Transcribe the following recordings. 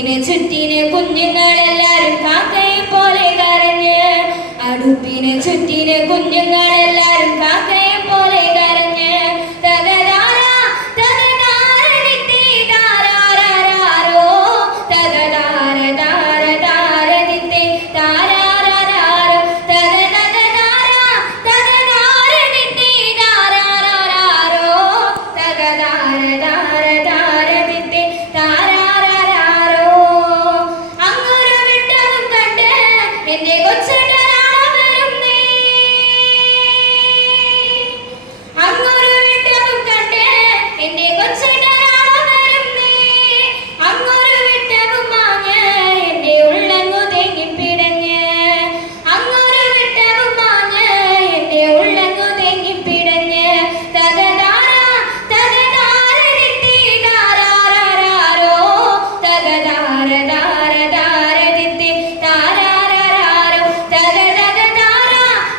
അടുപ്പിന് ചുറ്റിന് കുഞ്ഞുങ്ങളെല്ലാരും കാക്കയെ പോലെ കരഞ്ഞ് അടുപ്പിന് ചുറ്റിന് കുഞ്ഞുങ്ങളെല്ലാരും കാക്കയെ പോലെ കരഞ്ഞ് തകതാര തകതാര ദിത്തി താരാരാരോ തകതാര താര താര ദിത്തി താരാരാരോ തകതകതാര തകതാര ദിത്തി താരാരാരോ തകതാര താര താര ദിത്തി താരാരാരോ അങ്ങൊരു വിട്ടതും കണ്ട് എന്റെ കൊച്ചടനാണോ വരുന്നേ അങ്ങൊരു വിട്ടതും കണ്ട് എന്റെ കൊച്ചടനാണോ വരുന്നേ അങ്ങൊരു വിട്ടതും മാഞ്ഞ് എന്റെ ഉള്ളങ്ങു തേങ്ങിപ്പിടഞ്ഞ് അങ്ങൊരു വിട്ടതും മാഞ്ഞ് എന്റെ ഉള്ളങ്ങു തേങ്ങിപ്പിടഞ്ഞ് തകതാര തകതാര ദിത്തി താരാരാരോ തകതാര താര താര ദിത്തി താരാരാരോ തകതകതാര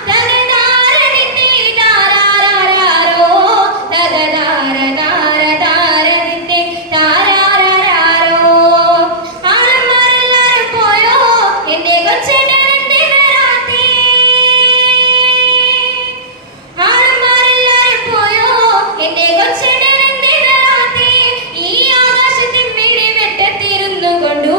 തകതാര ദിത്തി താരാരാരോ തകതാര താര താര ദിത്തി താരാരാരോ ആളന്മാരെല്ലാരും പോയോ എന്റെ കൊച്ചേട്ടനെന്തേ വരാത്തേ ആളന്മാരെല്ലാരും പോയോ എന്റെ കൊച്ചേട്ടനെന്തേ വരാത്തേ ഈ ആകാശത്തിൻ മീതെ വെട്ടത്തിരുന്നു കൊണ്ടു